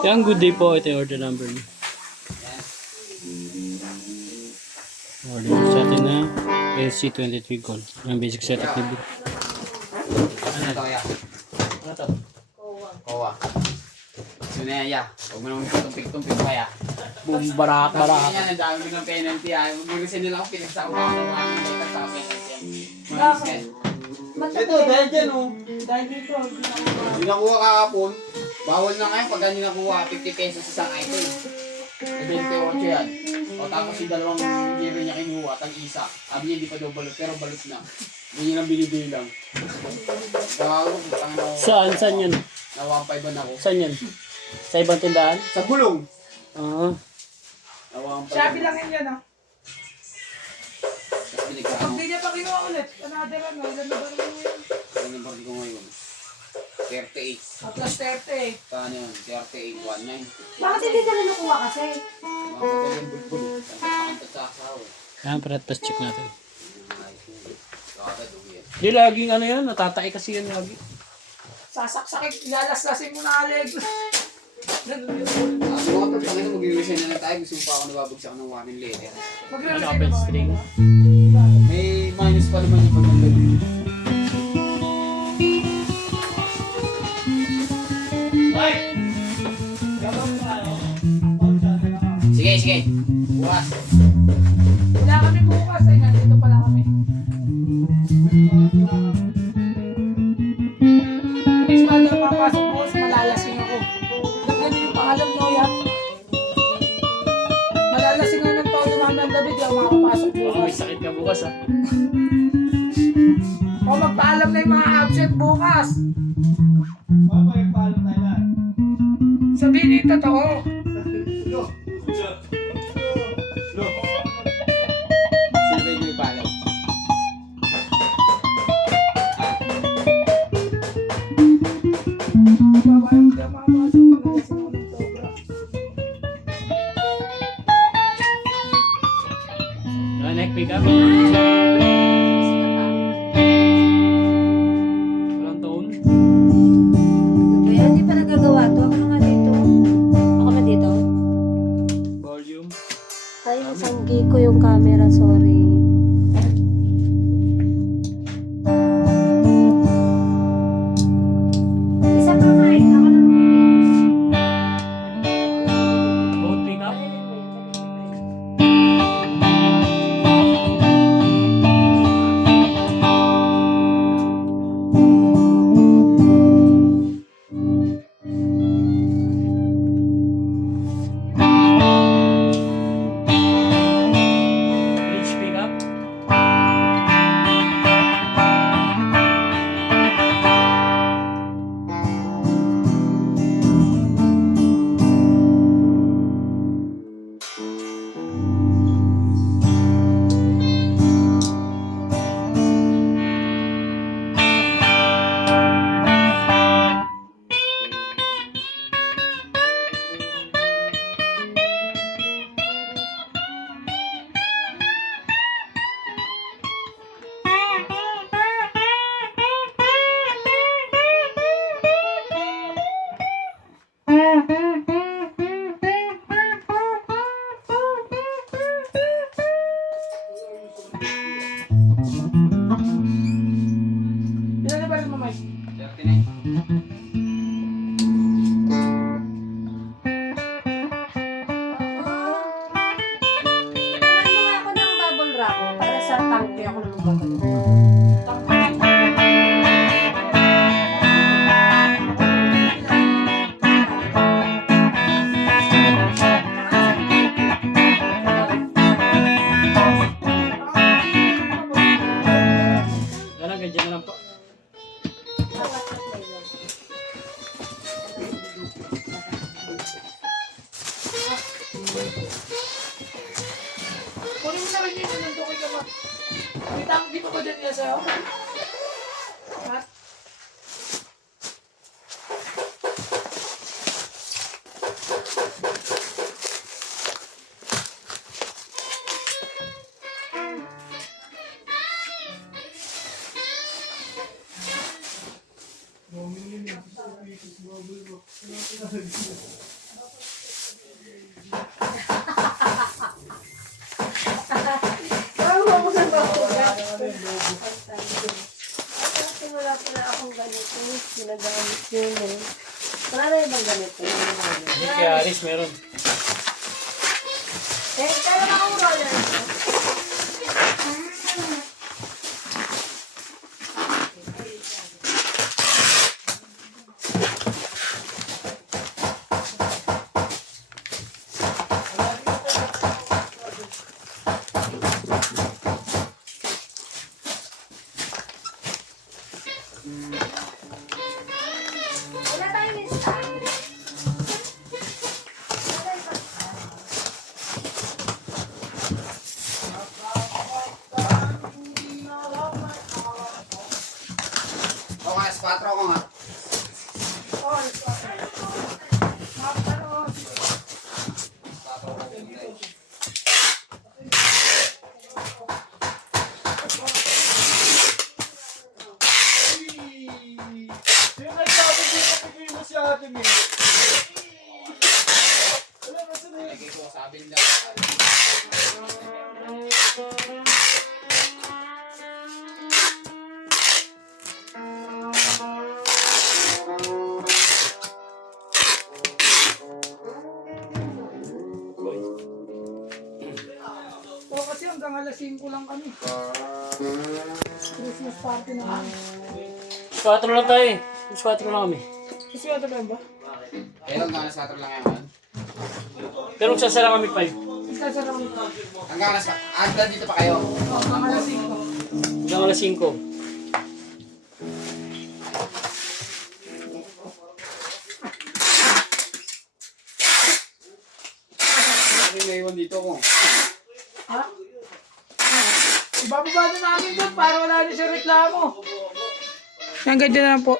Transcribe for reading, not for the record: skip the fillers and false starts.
Yan, good day po. Ito yung order number niyo. Order sa atin na SC23 Gold. Ang basic setup ni Blue. Ano to, ya? Ano to? Kowa. Sunaya. Huwag mo naman tumpik-tumpik pa, ya. Barak. Yan, ang dami ko ng penalty, ya. Magusin nila ako pinagsawa ko ng mga data sa penalty. Ito, dahil dyan, oh. Dahil dito, hindi nakuha kahapon. Bawal na ngayon pag hindi nakuha, 50 pesos isang item. 28 yan. O tapos yung dalawang giro niya kinuha, tag-isa. Sabi niya hindi pa daw balot, pero balot na. Hindi niya lang binibilang. Bago, putang na ako. Saan yan? Nawampay ako? Saan yan? Sa ibang tindahan? Sa gulong! Oo. Nawampay. Sabi lang yan, ah. Tapos binigyan Pag ako. di niya pa kinuha ulit, another ano, ilan na ba naman yun? Ano yung baril ko ngayon? 38. At plus 30. Saan yun? 38, 19. Bakit hindi ka na nakuha kasi? Mga yung bulbul. Ang sa asawa. Yan, tapos check natin. Kada duwi yan. Di laging ano yan, natatay kasi yan lagi. Sasaksakin, ilalaslasin mo na aleg. Ganun yun. Sabi ko, pag ito mag-resign na lang tayo, gusto mo pa ako nababagsak ng warning letter. Magre-resign Open na ba? string. May minus pa naman yung pag nandun. Sige. Bukas. Wala kami bukas, ay nandito pala kami. Next month na papasok bukas, malalasing ako. Ganun yung pangalan mo, ya. Malalasing ako ng taon naman ng gabi, di ako makapasok Baka may bukas. sakit ka bukas ah. O magpaalam na yung mga absent bukas. Sabihin niyo yung totoo. Sino yung palaw? Babayang di ako makapasok, malalasing ako ng sobra. Neck pick up. Walang tone. Kaya hindi pa nagagawa to. Ako na nga dito. Ako na dito. Volume. Ay, nasanggi ko yung camera. Sorry. Isa pa nga eh. Ako na Both pick up. Bridge pick up. Ilan na ba rin mo, Mike? 39. Ano nga ako ng bubble wrap para sa tangke ako ng bubble wrap. Wala, ganyan na lang po. Kunin mo na rin yun, nandun kay Kamat. Di pa ba din niya sa'yo? Mat? Bago ako sa bakugan. Simula po na akong ganito. Ginagamit yun eh. Wala na ibang ganito. Hindi kaya Aris meron. Eh, kaya na akong roller ito. Wala tayong lista. Ako nga, S4 ako nga. Yung nagsabi dito, bigay mo si ate mo. Wala na sila eh. Lagi ko sabi nila. O kasi hanggang alas 5 lang kami. Christmas party naman. 4 lang tayo eh. 4 lang kami. Kasi ano ba? Kailan hanggang alas 4 lang ngayon? Pero magsasara kami 5. Isa lang ito. Hanggang alas 4. Hanggang dito pa kayo. Hanggang alas 5. Hanggang alas 5. Kasi naiwan dito ko. Ha? Ibababa na namin doon para wala na siya reklamo. Hanggang dyan na po.